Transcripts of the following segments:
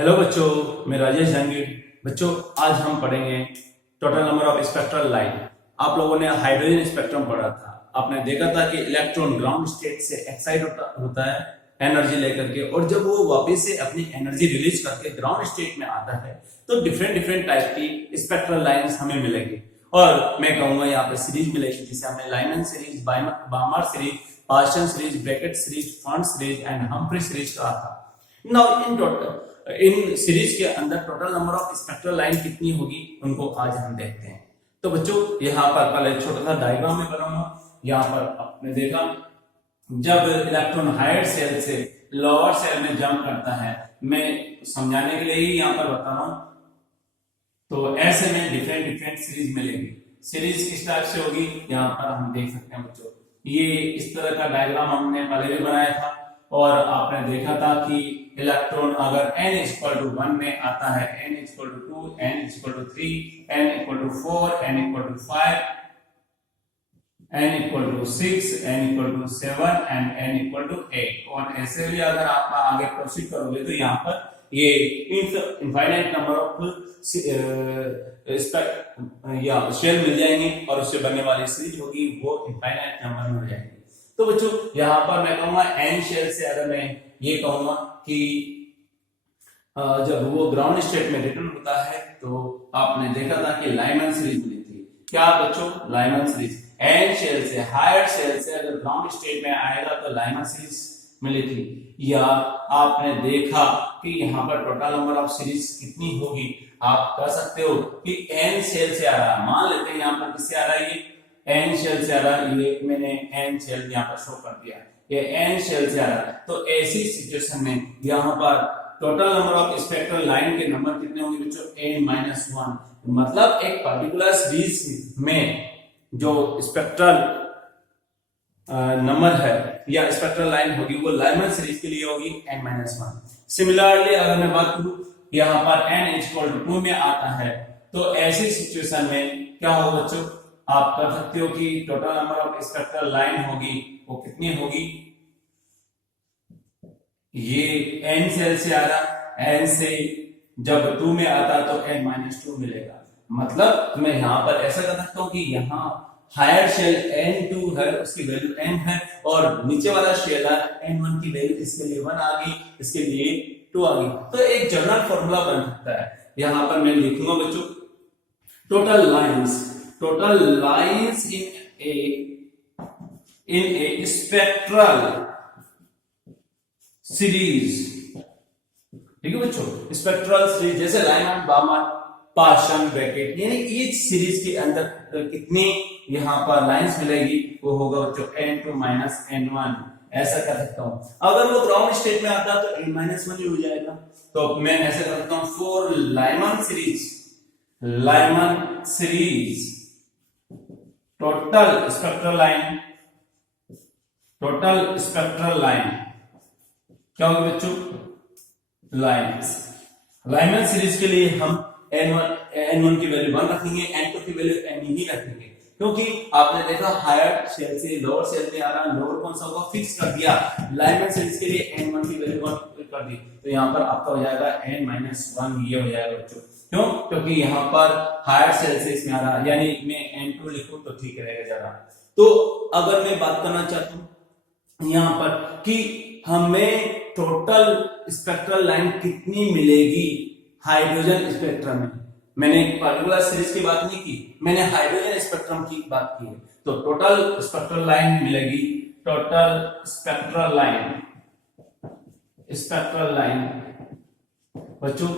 Hello बच्चों, मैं राजेश जहांगीर। बच्चों, आज हम पढ़ेंगे total number of spectral line. आप लोगों ने हाइड्रोजन स्पेक्ट्रम पढ़ा था। आपने देखा था कि इलेक्ट्रॉन ग्राउंड स्टेट से एक्साइट होता है एनर्जी लेकर के, और जब वो वापस से अपनी एनर्जी रिलीज करके ग्राउंड स्टेट में आता है तो डिफरेंट डिफरेंट टाइप की स्पेक्ट्रल लाइंस हमें मिलेंगी। और मैं कहूंगा यहाँ पे सीरीज मिलेगी, जिसे हमने Lyman series, Balmer series, Paschen series, Brackett series, Pfund series and Humphreys series कहा था। नाउ इन सीरीज के अंदर total number of spectral line कितनी होगी उनको आज हम देखते हैं। तो बच्चों, यहाँ पर पहले छोटा सा डायग्राम में बनाऊंगा। यहाँ पर आपने देखा, जब इलेक्ट्रॉन हायर सेल से लोअर सेल में जंप करता है, मैं समझाने के लिए ही यहाँ पर बता रहा हूं। तो ऐसे में डिफरेंट डिफरेंट सीरीज मिलेगी। सीरीज किस टाइप से होगी यहाँ पर हम देख सकते हैं बच्चों। ये इस तरह का डायग्राम हमने पहले भी बनाया था, और आपने देखा था कि इलेक्ट्रॉन अगर n इक्वल टू 1 में आता है, n equal to 2, n equal to 3, n equal to 4, n equal to 5, n equal to 6, n equal to 7 and n equal to 8। और ऐसे भी अगर आप आगे प्रोसीड करोगे तो यहाँ पर ये इनफाइनाइट नंबर ऑफ शेल मिल जाएंगे, और उससे बनने वाली सीरीज होगी वो इनफाइनाइट नंबर में हो जाएगी। तो बच्चों, यहाँ पर मैं कहूंगा n शेल से अगर मैं ये कहूंगा कि जब वो ग्राउंड स्टेट में रिटर्न होता है तो आपने देखा था कि लाइमन सीरीज मिली थी। क्या बच्चों? Lyman series. n शेल से, हायर शेल से अगर ग्राउंड स्टेट में आएगा तो लाइमन सीरीज मिली थी। या आपने देखा कि यहाँ पर टोटल नंबर ऑफ सीरीज कितनी होगी। आप कह सकते हो कि n शेल से आ रहा है। मान लेते हैं यहाँ पर किससे आ रहा है, ये n शेल से आ रहा है। ये मैंने n शेल यहाँ पर शो कर दिया, ये n शेल से आ रहा है। तो ऐसी सिचुएशन में यहाँ पर total number of spectral line के नंबर कितने होंगे बच्चों? n-1। मतलब एक पर्टिकुलर सीरीज में जो स्पेक्ट्रल नंबर है या स्पेक्ट्रल लाइन होगी वो लाइमन सीरीज के लिए होगी n-1। सिमिलरली अगर मैं बात करूं, यहाँ पर n इक्वल टू 2 में आता है, तो ऐसी सिचुएशन में क्या होगा बच्चों? आप कर सकते हो कि total number of spectral line होगी वो कितनी होगी? ये n सेल से आ रहा, n से जब 2 में आता तो n-2 मिलेगा। मतलब मैं यहाँ पर ऐसा कर सकता हूँ कि यहाँ हायर शेल n2 है, उसकी वैल्यू n है, और नीचे वाला शेल है n1 की वैल्यू इसके लिए 1 आ गई, इसके लिए 2 आ गई। तो एक जनरल फॉर्मूला बन सकता है। यहाँ पर मैं लिखूंगा बच्चों, total lines in a spectral series। ठीक है बच्चों, स्पेक्ट्रल सीरीज जैसे लाइमन, बामर, पार्शन, ब्रैकेट, यानी ईच सीरीज के अंदर कितनी यहाँ पर लाइंस मिलेगी वो होगा बच्चों n2 - n1। ऐसा कर सकता हूँ। अगर वो ग्राउंड स्टेट में आता तो n-1 ही हो जाएगा। तो मैं ऐसे कर सकता हूँ, for Lyman series total spectral line क्या होगी बच्चों? लाइमन सीरीज के लिए हम n1 की वैल्यू 1 रखेंगे, n2 की वैल्यू n ही रखेंगे, क्योंकि आपने देखा हायर शेल से लोअर शेल में आ रहा, लोअर कौन सा होगा फिक्स कर दिया। लाइमन सीरीज के लिए n1 की वैल्यू 1 कर दी, तो यहाँ पर आपका हो जाएगा n-1, ये हो जाएगा बच्चों। क्यों? क्योंकि यहाँ पर हायर सेल से इसमें आ रहा, यानी मैं n2 लिखूं तो ठीक रहेगा ज्यादा। तो अगर मैं बात करना चाहता हूं यहाँ पर कि हमें टोटल स्पेक्ट्रल लाइन कितनी मिलेगी हाइड्रोजन स्पेक्ट्रम में। मैंने पर्टिकुलर सीरीज की बात नहीं की, मैंने हाइड्रोजन स्पेक्ट्रम की बात की है। तो टोटल स्पेक्ट्रल लाइन मिलेगी, टोटल स्पेक्ट्रल लाइन बच्चों,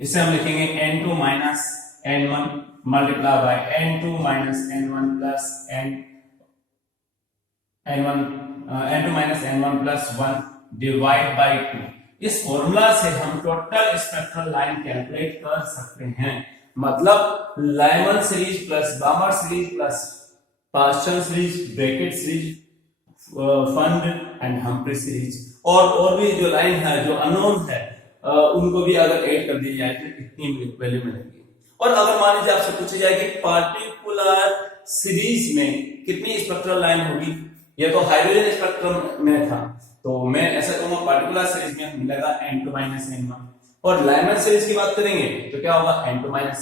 इसे हम लिखेंगे n2 - n1 multiply by n2 - n1 plus n2 - n1 plus 1 divide by 2। इस फॉर्मूला से हम टोटल स्पेक्ट्रल लाइन कैलकुलेट कर सकते हैं। मतलब Lyman series plus Balmer series plus Paschen series, Brackett series, Pfund and Humphreys series, और भी जो लाइन है जो अननोन है उनको भी अगर ऐड कर दिया जाए तो कितनी वैल्यू मिलेगी। और अगर मान लीजिए आपसे पूछा जाए कि पार्टिकुलर सीरीज में कितनी स्पेक्ट्रल लाइन होगी, ये तो हाइड्रोजन स्पेक्ट्रम में था, तो मैं ऐसा कहूंगा पार्टिकुलर सीरीज में मिलेगा n2 - n1। और लाइमर सीरीज की बात करेंगे तो क्या होगा n2-1।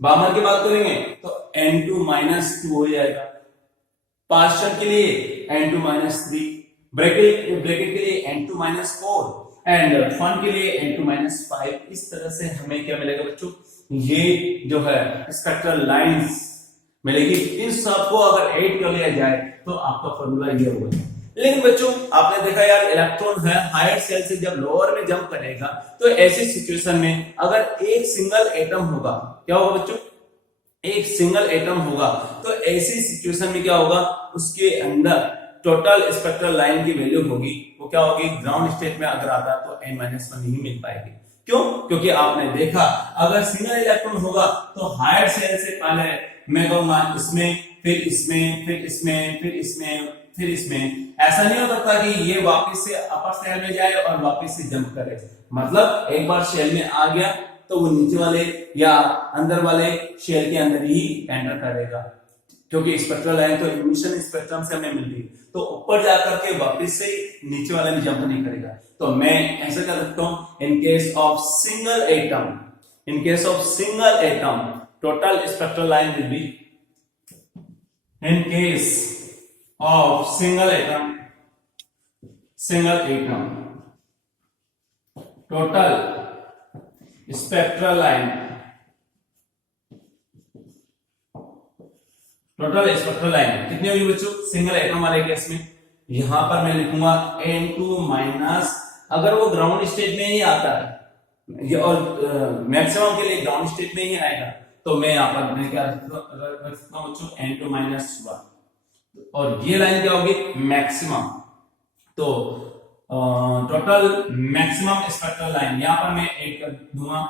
बामर की बात करेंगे तो n2-2 हो जाएगा। पार्शियल के लिए n2-3, ब्रैकेट के लिए n2-4 एंड फन के लिए n2-5। इस तरह से हमें क्या मिलेगा बच्चों, ये जो है स्पेक्ट्रल लाइंस मिलेगी। इन सबको अगर ऐड कर लिया जाए तो आपका फॉर्मूला ये होगा। लेकिन बच्चों आपने देखा यार, इलेक्ट्रॉन है हायर शेल से जब लोअर में जंप करेगा तो ऐसी सिचुएशन में अगर एक सिंगल एटम होगा, क्या होगा बच्चों, एक सिंगल एटम होगा, तो ऐसी सिचुएशन में क्या होगा, उसके अंदर टोटल स्पेक्ट्रल लाइन की वैल्यू होगी, वो क्या होगी, ग्राउंड स्टेट में अगर आता है तो n-1 ही मिल पाएगी। क्यों? क्योंकि आपने देखा अगर सिंगल इलेक्ट्रॉन होगा तो हायर शेल से पहले मैं कहूंगा इसमें, फिर इसमें, फिर इसमें, फिर इसमें, फिर इसमें। ऐसा नहीं हो सकता कि ये वापस से अपर शेल में जाए और वापस से जंप करे। मतलब एक बार शेल में आ गया तो वो नीचे वाले या अंदर वाले शेल के अंदर ही एंटर करेगा, क्योंकि स्पेक्ट्रल लाइन तो इमिशन स्पेक्ट्रम से हमें मिलती है, तो ऊपर जाकर के वापस से नीचे वाले में जंप नहीं करेगा। तो मैं ऐसा कर सकता हूं, in case of single atom total spectral line will be, in case of single atom total spectral line कितनी होगी बच्चों, सिंगल एटम वाले केस में यहां पर मैं लिखूंगा n2-, अगर वो ग्राउंड स्टेट में ही आता है ये, और मैक्सिमम के लिए ग्राउंड स्टेट में ही आएगा, तो मैं यहां पर मैं क्या रखता हूं बच्चों, n2-1, और ये लाइन क्या होगी, मैक्सिमम। तो टोटल मैक्सिमम स्पेक्ट्रल लाइन यहां पर मैं एक कर दूंगा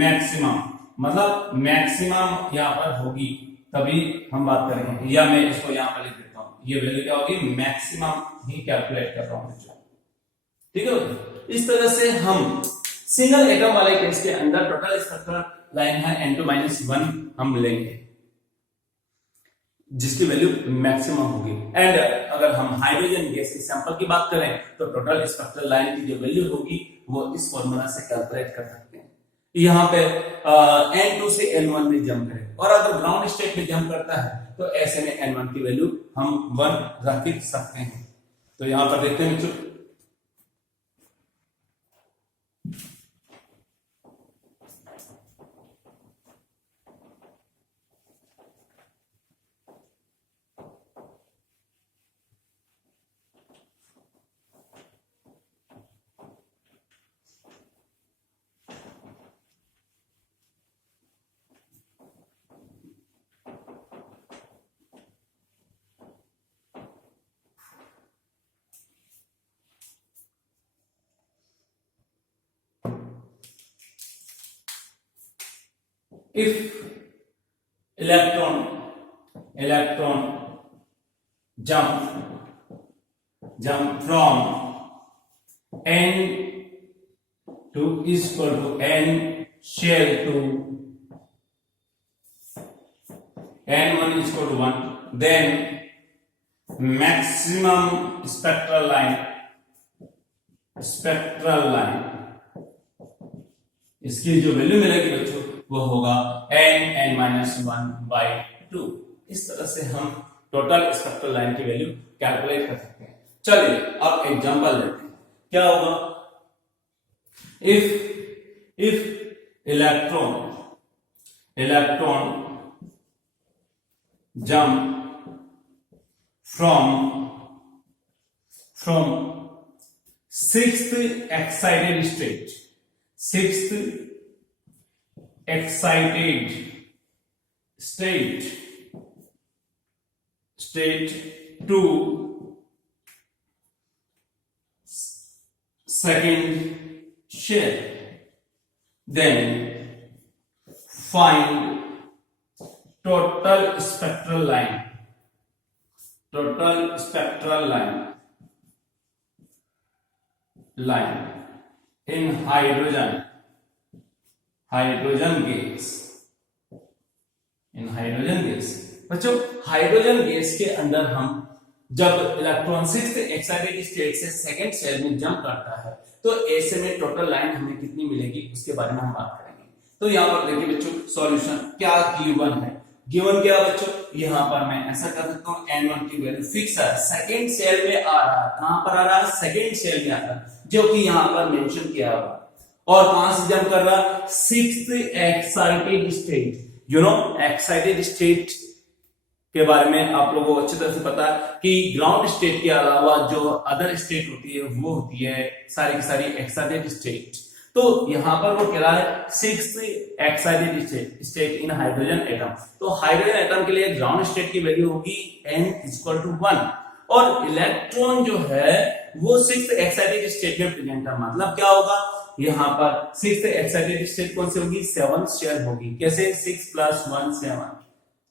मैक्सिमम, मतलब मैक्सिमम यहां पर होगी तभी हम बात करेंगे, या मैं इसको यहां पर लिख देता हूं, ये वैल्यू क्या होगी, मैक्सिमम ही कैलकुलेट कर रहा हूं बच्चों, ठीक है। इस तरह से हम सिंगल एटम वाले केस के अंदर टोटल स्पेक्ट्रल लाइन है n2-1 हम लेंगे, जिसकी वैल्यू मैक्सिमम होगी। एंड अगर हम हाइड्रोजन गैस के सैंपल की बात करें तो टोटल स्पेक्ट्रल लाइन की जो वैल्यू होगी वो इस फॉर्मूला से कैलकुलेट कर सकते हैं। यहाँ पे n2 से n1 में जंप करे, और अगर ग्राउंड स्टेट में जंप करता है तो ऐसे में n1 की वैल्यू हम 1 रख सकते हैं। तो यहाँ पर देखते हैं बच्चों, if electron jump from n to is equal to n shell to n1 is equal to 1, then maximum spectral line इसकी जो वैल्यू मिलेगी बच्चों वो होगा n-1/2। इस तरह से हम टोटल स्पेक्ट्रल लाइन की वैल्यू कैलकुलेट कर सकते हैं। चलिए अब एग्जांपल लेते हैं, क्या होगा, if electron jump from sixth excited state to second shell, then find total spectral line in hydrogen gas। बच्चों हाइड्रोजन गैस के अंदर हम जब इलेक्ट्रॉन सिक्स्थ एक्साइटेड स्टेट से सेकंड शेल में जंप करता है तो तो ऐसे में टोटल लाइन हमें कितनी मिलेगी उसके बारे में हम बात करेंगे। तो यहाँ पर देखिए बच्चों सॉल्यूशन क्या गिवन है, गिवन क्या बच्चों, यहाँ पर मैं ऐसा कर सकता हूँ n1 की वैल्यू फिक्स है, सेकंड सेल में आ रहा है, कहां पर आ रहा है, सेकंड सेल में आ रहा है, जो कि यहाँ पर मेंशन किया हुआ, और कहां से जंप कर रहा, sixth excited state. You know excited state के बारे में आप लोगों को अच्छी तरह से पता है कि ग्राउंड स्टेट के अलावा जो अदर स्टेट होती है वो होती है सारी की सारी एक्साइटेड स्टेट। तो यहां पर वो कह रहा है sixth excited state in hydrogen atom. तो हाइड्रोजन एटम के लिए ग्राउंड स्टेट की वैल्यू होगी n=1, और इलेक्ट्रॉन जो है वो सिक्स्थ एक्साइटेड स्टेट में प्रेजेंट है। मतलब क्या होगा, यहाँ पर सिक्स्थ एक्साइटेड स्टेट कौन सी होगी, 7 शेयर होगी। कैसे, 6 + 1 7,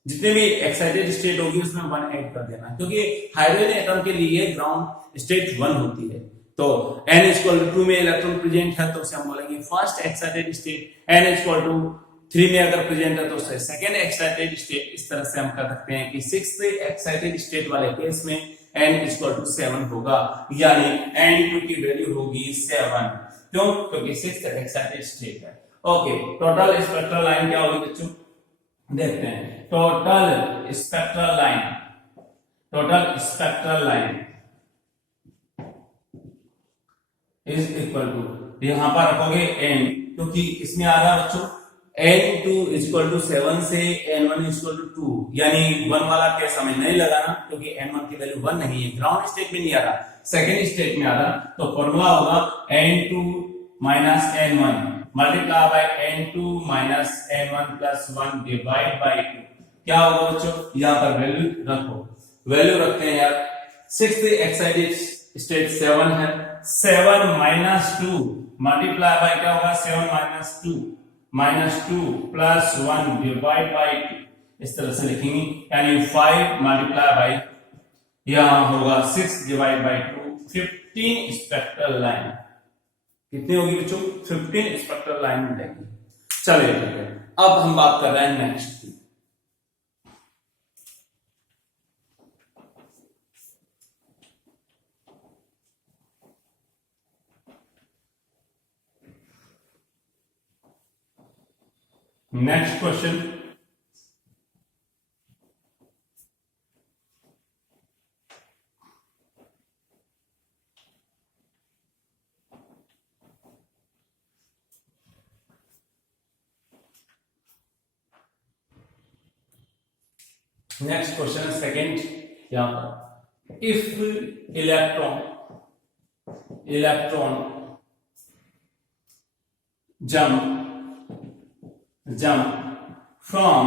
जितने भी एक्साइटेड स्टेट होगी उसमें 1 ऐड कर देना, क्योंकि हाइड्रोजन एटम के लिए ग्राउंड स्टेट 1 होती है। तो n=2 में इलेक्ट्रॉन प्रेजेंट है तो उसे हम बोलेंगे फर्स्ट एक्साइटेड स्टेट, n=3 में अगर प्रेजेंट है तो उसे सेकंड एक्साइटेड स्टेट। इस तरह से हम कह सकते हैं कि सिक्स्थ एक्साइटेड स्टेट वाले केस में n=7 होगा, यानी n2 की वैल्यू होगी 7। क्यों, क्योंकि सिक्स्थ एक्साइटेड स्टेट है। ओके, टोटल स्पेक्ट्रल लाइन क्या होगी बच्चों, देखते हैं। Total spectral line, total spectral line is equal to, यहां पर रखोगे n, क्योंकि इसमें आ रहा है बच्चों n2 = 7 से n1 = 2, यानी 1 वाला केस हमें नहीं लगाना, क्योंकि n1 की वैल्यू 1 नहीं है, ग्राउंड स्टेट में नहीं आ रहा, सेकेंड स्टेट में आ रहा। तो फॉर्मूला होगा n2 - n1 multiply by n2 - n1 + 1 divide by 2। क्या होगा बच्चों, यहां पर वैल्यू रखो, वैल्यू रखते हैं यार। सिक्स्थ एक्साइटेड स्टेट 7 है, 7 - 2 मल्टीप्लाई बाय क्या होगा, 7 - 2 + 1 डिवाइड बाय 2। इस तरह से लिखेंगे, यानी 5 मल्टीप्लाई बाय, यहां होगा 6 डिवाइड बाय 2, 15 स्पेक्ट्रल लाइन। कितनी होगी बच्चों, 15 स्पेक्ट्रल लाइन मिलेगी। चलिए ठीक है, अब हम बात कर रहे हैं नेक्स्ट की। Next question, next question second, यहां पर if electron jump from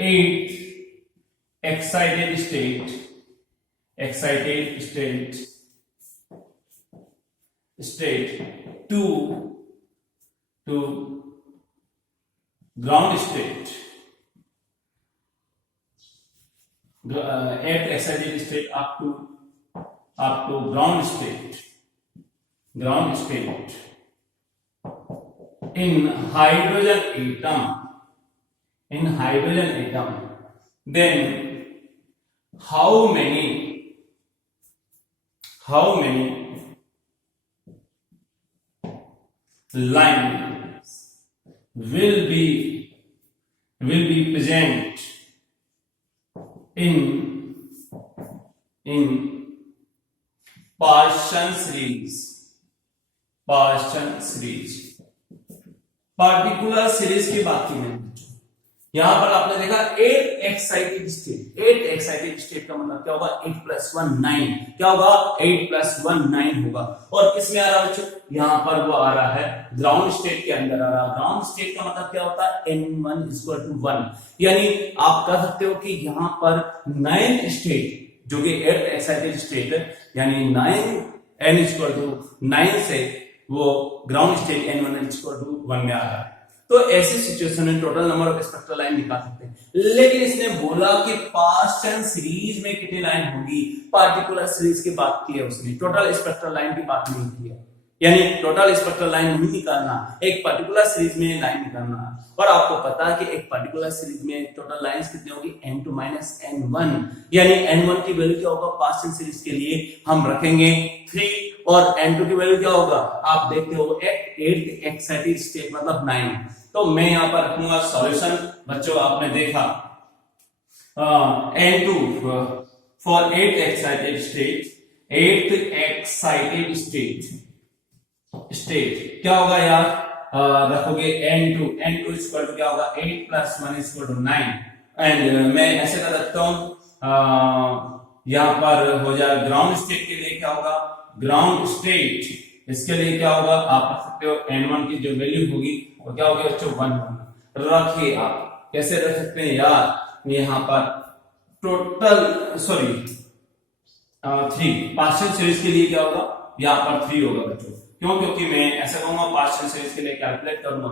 8th excited state to ground state, 8th excited state up to ground state in hydrogen atom, then how many lines will be present in Paschen series, particular series की बात की मैंने। यहां पर आपने देखा 8 excited state का मतलब क्या होगा, 8 + 1 9, क्या होगा, 8 + 1 9 होगा। और किसमें आ रहा है बच्चों, यहां पर वो आ रहा है ग्राउंड स्टेट के अंदर आ रहा है। ग्राउंड स्टेट का मतलब क्या होता है, n1 = 1, यानी आप कह सकते हो कि यहां पर 9 स्टेट जो कि 8 एक्साइटेड स्टेट है, यानी n=9 से वो ग्राउंड स्टेट n1 में आ रहा है। तो ऐसी सिचुएशन में total number of spectral line निकाल सकते हैं, लेकिन इसने बोला कि पास्चन सीरीज में कितनी लाइन होगी, पार्टिकुलर सीरीज की बात की है उसने, टोटल स्पेक्ट्रल लाइन की बात नहीं की है। यानी टोटल स्पेक्ट्रल लाइन नहीं निकालना, एक पर्टिकुलर सीरीज में लाइन निकालना। और आपको पता है कि एक पर्टिकुलर सीरीज में टोटल लाइंस कितनी होगी, n2 - n1, यानी n1 की वैल्यू क्या होगा, पार्शियल सीरीज के लिए हम रखेंगे 3 और n2 की वैल्यू क्या होगा, आप देखते हो 8 एक्साइटेड स्टेट मतलब 9। तो मैं यहां पर रखूंगा सॉल्यूशन। बच्चों आपने देखा n2 for 8 excited state, 8 excited state क्या होगा यार, रखोगे n2 इक्वल टू क्या होगा 8 + 1 इक्वल टू 9। एंड मैं ऐसे कर सकता हूं, यहां पर हो जाए ग्राउंड स्टेट के लिए क्या होगा, ग्राउंड स्टेट इसके लिए क्या होगा, आप रख सकते हो n1 की जो वैल्यू होगी वो क्या होगी बच्चों 1 होगी। रखिए आप कैसे रख सकते हैं यार, यहां पर टोटल 3 पार्शियल सीरीज के लिए क्या होगा, यहां पर 3 होगा बच्चों। क्यों, क्योंकि मैं ऐसा कहूंगा पार्शियल सीरीज के लिए कैलकुलेट करूंगा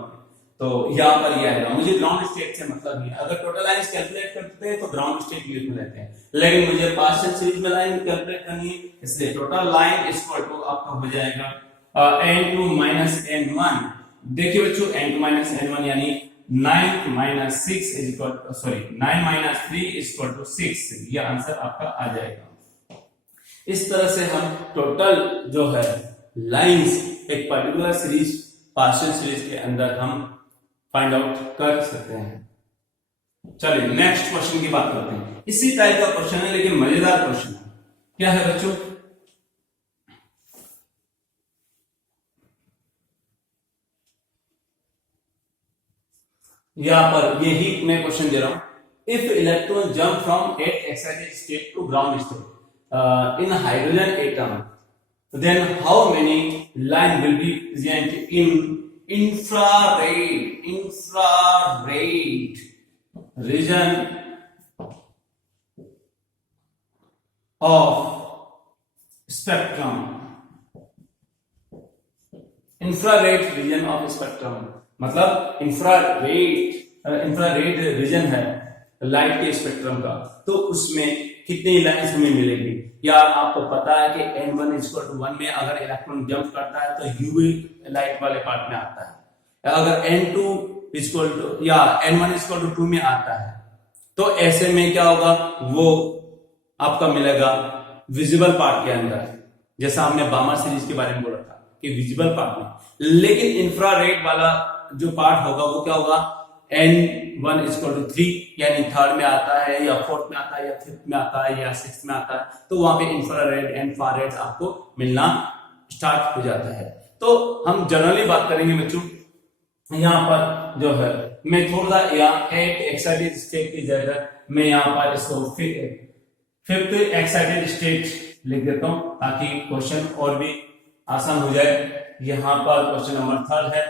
तो यहां पर ये आएगा। मुझे ग्राउंड स्टेट से मतलब नहीं है, अगर टोटल लाइंस कैलकुलेट करते हैं तो ग्राउंड स्टेट यूज में लेते हैं, लेकिन मुझे पार्शियल सीरीज में लाइन कैलकुलेट करनी है, इसलिए टोटल लाइन इक्वल टू आपका हो जाएगा n2 - n1। देखिए बच्चों n2 - n1 यानी 9 - 6 9 - 3 = 6, ये आंसर आपका आ जाएगा। इस तरह से हम टोटल जो है लाइंस एक पर्टिकुलर सीरीज पार्शियल सीरीज के अंदर हम फाइंड आउट कर सकते हैं। चलिए नेक्स्ट क्वेश्चन की बात करते हैं। इसी टाइप का क्वेश्चन है लेकिन मजेदार क्वेश्चन है। क्या है बच्चों, यहां पर यही मैं क्वेश्चन दे रहा हूं। If electron jump from 8 excited state to ground state in hydrogen atom, then how many line will be present in infrared region of spectrum? Infrared reason of spectrum मतलब इंफ्रारेड रीजन है light के spectrum का, तो उसमें कितनी lines हमें मिलेगी। या आपको पता है कि n1 = 1 में अगर इलेक्ट्रॉन जंप करता है तो यूवी लाइट वाले पार्ट में आता है, अगर n2 या n1 = 2 में आता है तो ऐसे में क्या होगा, वो आपका मिलेगा विजिबल पार्ट के अंदर, जैसा हमने बामर सीरीज के बारे में बोला था कि विजिबल पार्ट में। लेकिन इंफ्रारेड वाला जो पार्ट होगा वो क्या होगा, n1 = 3 यानी थर्ड में आता है या फोर्थ में आता है या फिफ्थ में आता है या सिक्स्थ में आता है, तो वहां पे इंफ्रारेड इंफ्रारेड आपको मिलना स्टार्ट हो जाता है। तो हम जनरली बात करेंगे बच्चों, यहाँ पर जो है मैं थोड़ा यहाँ 8 एक्साइटेड स्टेट की जगह मैं यहाँ पर इसको 5th एक्साइटेड स्टेट लिख देता हूं ताकि क्वेश्चन और भी आसान हो जाए। यहाँ पर क्वेश्चन नंबर 3 है।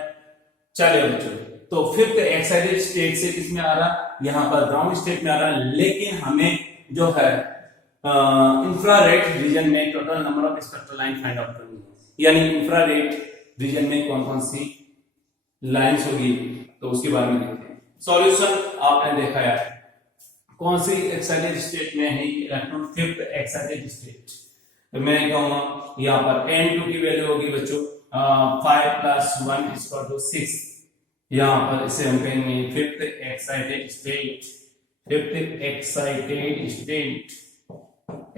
चलिए बच्चों, तो 5th एक्साइटेड स्टेट से किसमें आ रहा, यहाँ पर ग्राउंड स्टेट में आ रहा, लेकिन हमें जो है इंफ्रारेड रीजन में total number of spectral line find out करनी है, यानी इंफ्रारेड रीजन में कौन कौन सी लाइंस होगी तो उसके बारे में देखते हैं। सॉल्यूशन आपने देखा है, कौन सी एक्साइटेड स्टेट में है इलेक्ट्रॉन, 5th एक्साइटेड स्टेट। तो मैं कहूंगा यहाँ पर n2 की वैल्यू होगी बच्चों 5 + 1 = 6। यहाँ पर इसे हम कहेंगे 5th एक्साइटेड स्टेट,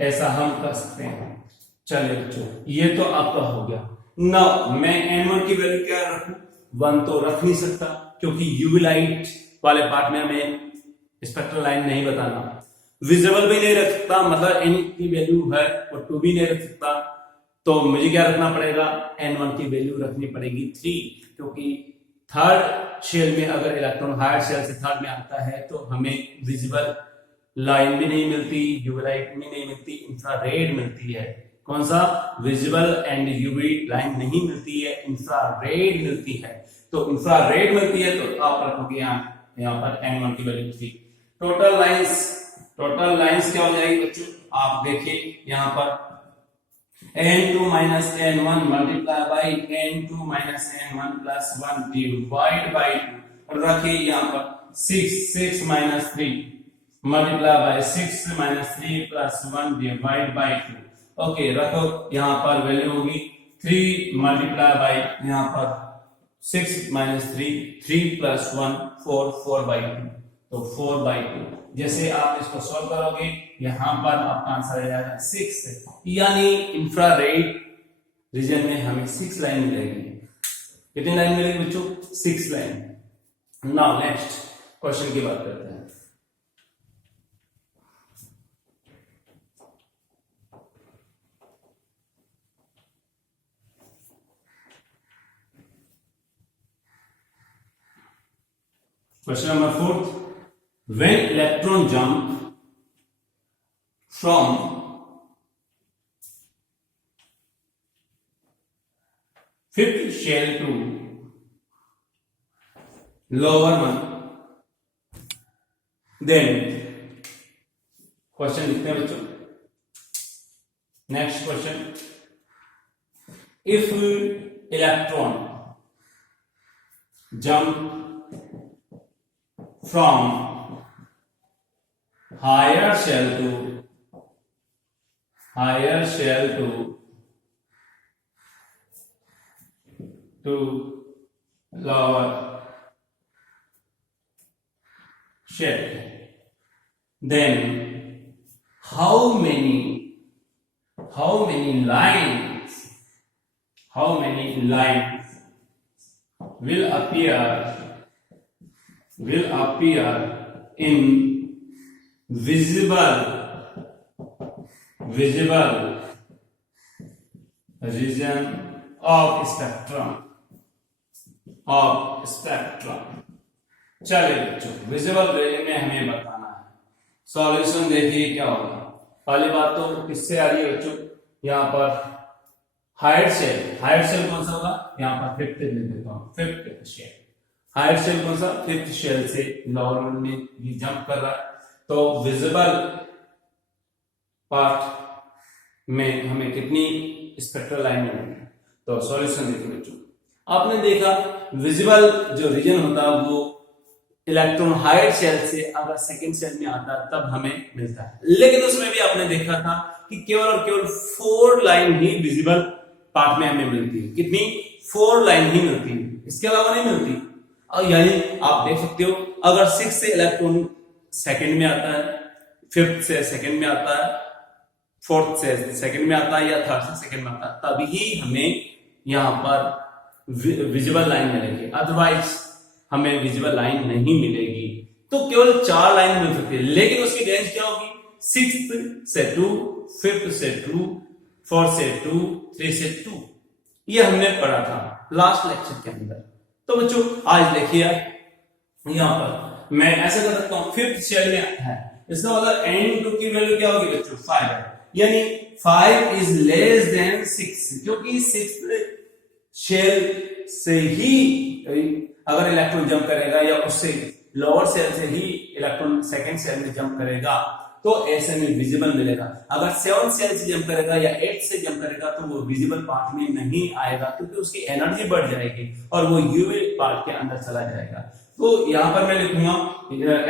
ऐसा हम कर सकते हैं। चलिए बच्चों, ये तो आपका हो गया। नाउ मैं n1 की वैल्यू क्या रखूं, 1 तो रख नहीं सकता क्योंकि यूवी लाइट वाले पार्ट में हमें स्पेक्ट्रल लाइन नहीं बताना, विजिबल भी नहीं रख सकता, मतलब n की वैल्यू है और 2 भी नहीं रख सकता, तो मुझे क्या रखना पड़ेगा, n1 की वैल्यू रखनी पड़ेगी 3, क्योंकि थर्ड शेल में अगर इलेक्ट्रॉन हायर शेल से थर्ड में आता है तो हमें विजिबल लाइन भी नहीं मिलती, यूवी लाइट भी नहीं मिलती, इंफ्रारेड मिलती है। कौन सा, विजिबल एंड यूवी लाइन नहीं मिलती है, इंफ्रारेड मिलती है। तो इंफ्रारेड मिलती है तो आप रखोगे यहाँ पर n1 की वैल्यू 3। टोटल लाइंस क्या हो जाएगी बच्चों, आप देखिए यहाँ पर n2 - n1 multiply by n2 - n1 + 1 divide by 2, रखिए यहाँ पर 6 - 3 multiply by 6 - 3 + 1 divide by 2। Okay, रखो यहाँ पर वैल्यू होगी 3 मल्टीप्लाई बाई यहाँ पर 6 माइनस 3, 3 प्लस 1 4, 4/2, तो 4/2। जैसे आप इसको सॉल्व करोगे यहाँ पर आपका आंसर आ जाएगा 6, यानी इंफ्रारेड रीजन में हमें 6 लाइन मिलेगी। कितनी लाइन मिलेगी बच्चों? 6 लाइन। नाउ नेक्स्ट क्वेश्चन की बात करते हैं। Question number 4. When electron jump from fifth shell to lower one, then question लिखते हैं बच्चों। Next question, if electron jump from higher shell to lower shell, then how many lines will appear in visible region of spectrum। चलिए बच्चों, visible region में हमें बताना है। Solution देखिए क्या होगा। पहली बात तो किससे आ रही है बच्चों? यहाँ पर हायर शेल कौन सा होगा? यहाँ पर फिफ्थ लिख देता हूँ, फिफ्थ शेल। हायर शेल कौन सा? फिफ्थ शेल से लोअर वन में ये जंप कर रहा है, तो विजिबल पार्ट में हमें कितनी स्पेक्ट्रल लाइन मिलेगी? तो सॉल्यूशन देखिए बच्चों, आपने देखा विजिबल जो रीजन होता है वो इलेक्ट्रॉन हायर शेल से अगर सेकंड शेल में आता है तब हमें मिलता है, लेकिन उसमें भी आपने देखा था कि केवल और केवल 4 लाइन ही विजिबल पार्ट में हमें मिलती है। कितनी? 4 लाइन ही मिलती है, इसके अलावा नहीं मिलती। और यानी आप देख सकते हो, अगर 6 से इलेक्ट्रॉन सेकंड में आता है, 5th से सेकंड में आता है, 4th से सेकंड में आता है, या 3rd से सेकंड में आता है, तभी हमें यहाँ पर विजिबल लाइन मिलेगी, अदरवाइज हमें विजिबल लाइन नहीं मिलेगी। तो केवल 4 लाइन मिल सकती है, लेकिन उसकी रेंज क्या होगी? 6th से 2, 5th से 2, 4th से 2, 3 से 2। ये हमने पढ़ा था लास्ट लेक्चर के अंदर। तो बच्चों आज देखिए, यहां पर मैं ऐसा कर सकता हूं, 5th शेल में है, इसका मतलब n2 की वैल्यू क्या होगी बच्चों? 5 है, यानी 5 इज लेस देन 6, क्योंकि 6th शेल से ही अगर इलेक्ट्रॉन जंप करेगा या उससे लोअर शेल से ही इलेक्ट्रॉन सेकंड शेल में जंप करेगा तो ऐसे में विजिबल मिलेगा। अगर 7th शेल से जंप करेगा या 8th से जंप करेगा तो वो विजिबल पार्ट में नहीं आएगा, क्योंकि उसकी एनर्जी बढ़ जाएगी और वो यूवी पार्ट के अंदर चला जाएगा। तो यहाँ पर मैं लिखूंगा,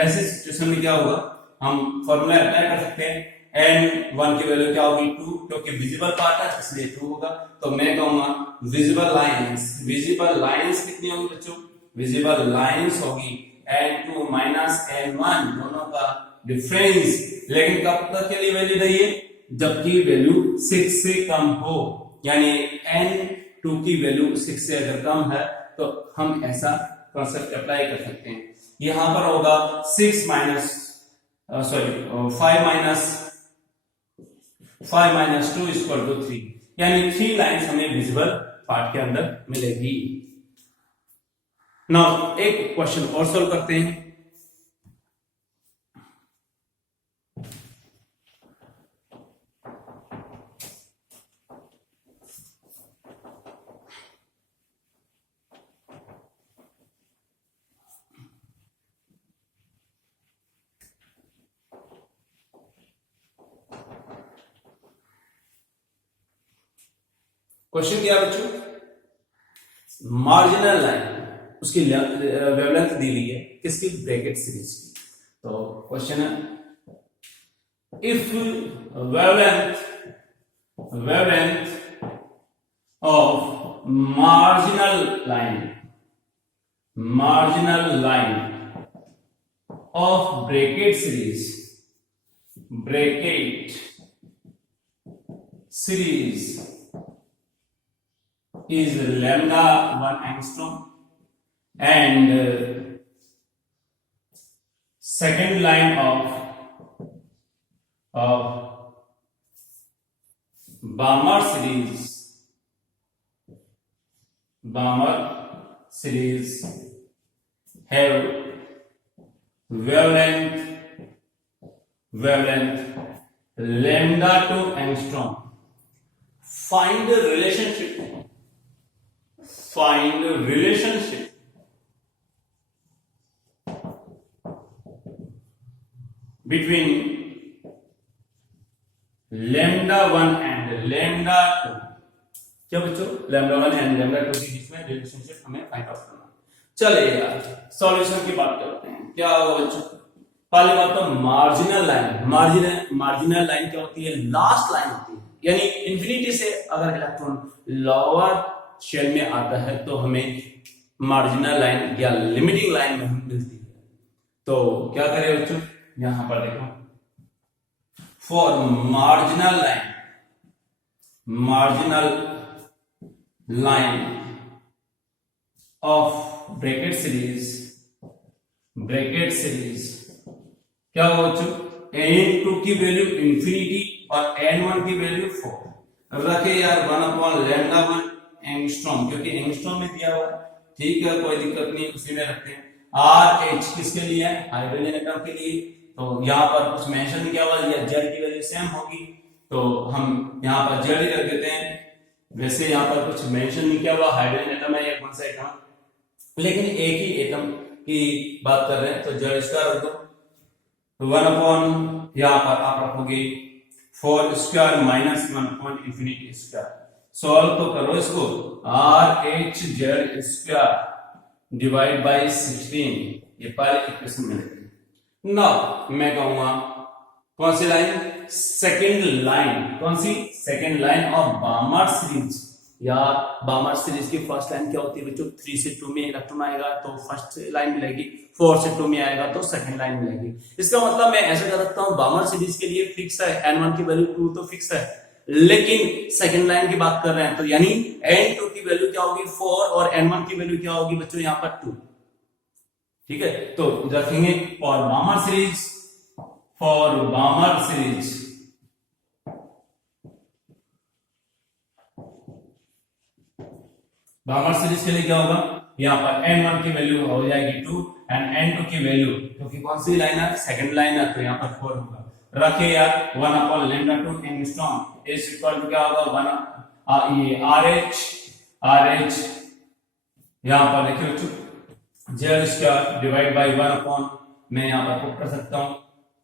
ऐसे सिचुएशन में क्या होगा, हम फॉर्मूला अप्लाई कर सकते हैं। n1 की वैल्यू क्या होगी? 2, क्योंकि विजिबल पार्ट है इसलिए 2 होगा। तो मैं कहूंगा विजिबल लाइंस कितनी होगी बच्चों? विजिबल लाइंस होगी n2 माइनस n1, दोनों का डिफरेंस। लेकिन कब तक के लिए वैलिड है ये? जबकि वैल्यू 6 से कम हो, यानी n2 की वैल्यू 6 से अगर कम है तो हम ऐसा कॉन्सेप्ट अप्लाई कर सकते हैं। यहां पर होगा 5 माइनस 2 इक्वल टू 3, यानी 3 लाइंस हमें विजिबल पार्ट के अंदर मिलेगी। नाउ एक क्वेश्चन और सॉल्व करते हैं। क्वेश्चन क्या बच्चों? मार्जिनल लाइन, उसकी वेवलेंथ दी हुई है, किसकी? ब्रैकेट सीरीज की। तो क्वेश्चन है, if wavelength of marginal line of bracket series is lambda 1 angstrom, and second line of Balmer series have wavelength lambda 2 angstrom. Find the relationship between lambda 1 and lambda 2. क्या बच्चों, lambda 1 and lambda 2 के बीच में relationship हमें find out करना है। चलिए यार solution की बात करते हैं। क्या होगा बच्चों, पहली बात तो मार्जिनल लाइन क्या होती है, लास्ट लाइन होती है, यानी इंफिनिटी से अगर इलेक्ट्रॉन लोअर शेल में आता है तो हमें मार्जिनल लाइन या लिमिटिंग लाइन में मिलती है। तो क्या करें बच्चों, यहां पर देखो, for marginal line of bracket series क्या होगा बच्चों, n2 की वैल्यू इंफिनिटी और n1 की वैल्यू 4 रखे यार 1/λ1 एंगस्ट्रॉम, क्योंकि एंगस्ट्रॉम में दिया हुआ, ठीक है कोई दिक्कत नहीं, उसी में रखते हैं। RH किसके लिए है, हाइड्रोजन एटम के लिए, तो यहाँ पर कुछ मेंशन नहीं किया हुआ, या Z की वैल्यू सेम होगी तो हम यहाँ पर Z ही रख देते हैं। वैसे यहाँ पर कुछ मेंशन नहीं किया हुआ, हाइड्रोजन एटम है या कौन सा एटम, लेकिन एक ही एटम की बात कर रहे हैं तो Z स्क्वायर रख दो। 1/, यहाँ पर आप रखोगे 4 square minus 1 infinity square. Solve तो करो इसको, RH Z square divide by 16, ये पहले इक्वेशन मिलेगी। नाउ मैं कहूंगा कौन सी line, second line of Balmer series, या बामर सीरीज की फर्स्ट लाइन क्या होती है बच्चों, 3 से 2 में इलेक्ट्रॉन आएगा तो फर्स्ट लाइन मिलेगी, 4 से 2 में आएगा तो सेकंड लाइन मिलेगी। इसका मतलब मैं ऐसा कर सकता हूं, बामर सीरीज के लिए फिक्स है n1 की वैल्यू 2 तो फिक्स है, लेकिन सेकंड लाइन की बात कर रहे हैं तो यानी n2 की वैल्यू क्या होगी 4 और n1 की वैल्यू क्या होगी बच्चों यहाँ पर 2। ठीक है, तो रखेंगे फॉर बामर सीरीज के लिए क्या होगा, यहाँ पर n1 की वैल्यू हो जाएगी 2 एंड n2 की वैल्यू, क्योंकि कौन सी लाइन है, सेकंड लाइन है, तो यहाँ पर 4 होगा। रखे यार 1/λ2 एंगस्ट्रॉम इज इक्वल टू क्या होगा, 1 ये RH यहाँ पर लिखे Z स्क्वायर डिवाइड बाई 1/, मैं यहाँ पर पुट कर सकता हूँ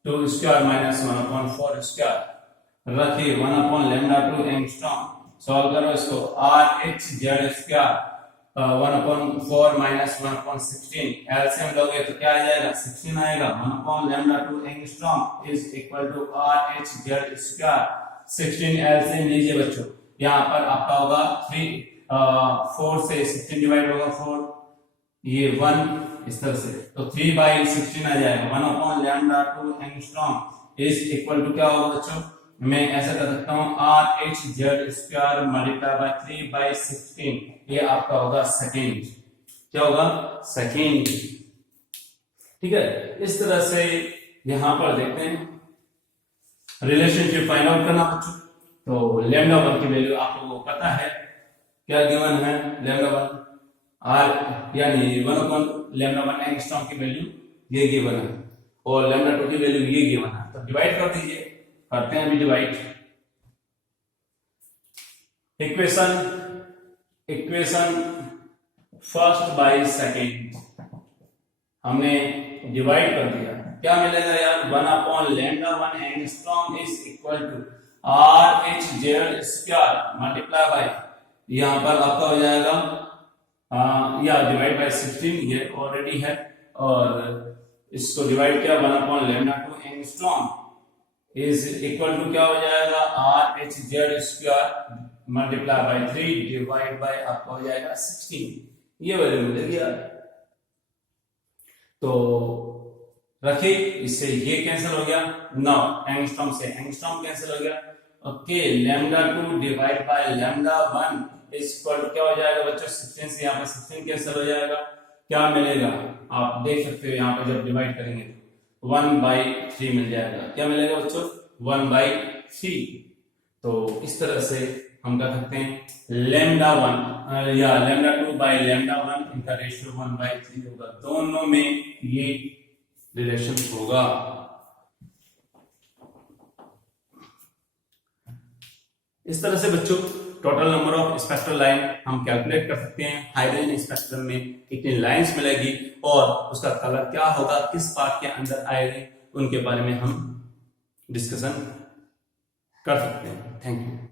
2 स्क्वायर माइनस 1/4 स्क्वायर, रखिए 1/λ2 एंगस्ट्रॉम। सॉल्व करो इसको, RH Z square 1/4 minus 1/16, LCM लोगे तो क्या आ जाएगा, 16 आएगा। 1/λ2 angstrom is equal to RH Z square, 16 LCM लीजिए बच्चों, यहाँ पर आपका होगा 4 से 16 डिवाइड होगा 4, ये 1 इस तरह से, तो 3/16 आ जाएगा। 1/λ2 एंगस्ट्रॉम इज इक्वल टू क्या होगा बच्चों, मैं ऐसा कर सकता हूँ RH Z square multiply bye 3/16, ये आपका होगा सेकेंड, क्या होगा सेकेंड। ठीक है, इस तरह से यहां पर देखते हैं रिलेशनशिप फाइंड आउट करना बच्चों। तो λ1 की वैल्यू आप लोगों को पता है, क्या गिवन है, λ1 r यानी 1/λ1 एंगस्ट्रॉम की वैल्यू ये गिवन है और λ2 की वैल्यू ये गिवन है, तो डिवाइड कर दीजिए, करते हैं अभी divide. Equation first by second हमने डिवाइड कर दिया, क्या मिलेगा यार, 1/λ1 angstrom is equal to RH Z square multiply by, यहां पर आपका हो जाएगा या डिवाइड बाय 16, ये ऑलरेडी है, और इसको डिवाइड किया 1/λ2 एंगस्ट्रॉम इज इक्वल टू क्या हो जाएगा RH Z square multiply bye 3 divide by आपका हो जाएगा 16, ये वैल्यू मिलेगी यार। तो रखिए, इससे ये कैंसिल हो गया, 9 एंगस्ट्रॉम से एंगस्ट्रॉम कैंसिल हो गया। Okay, lambda 2 divide by lambda 1 is equal to क्या हो जाएगा बच्चों, 16 से यहाँ पे 16 कैंसिल हो जाएगा। क्या मिलेगा आप देख सकते हो, यहाँ पे जब डिवाइड करेंगे 1/3 मिल जाएगा। क्या मिलेगा बच्चों, 1/3। तो इस तरह से हम क्या सकते हैं, लैम्डा 1 या लैम्डा 2 बाय लैम्डा 1 इनका रेशियो 1/3 होगा, दोनों में ये रिलेशन होगा। इस तरह से बच्चों total number of spectral line हम कैलकुलेट कर सकते हैं। हाइड्रोजन स्पेक्ट्रम में कितनी लाइंस मिलेगी और उसका कलर क्या होगा, किस पार्ट के अंदर आएगी, उनके बारे में हम डिस्कशन कर सकते हैं। Thank you.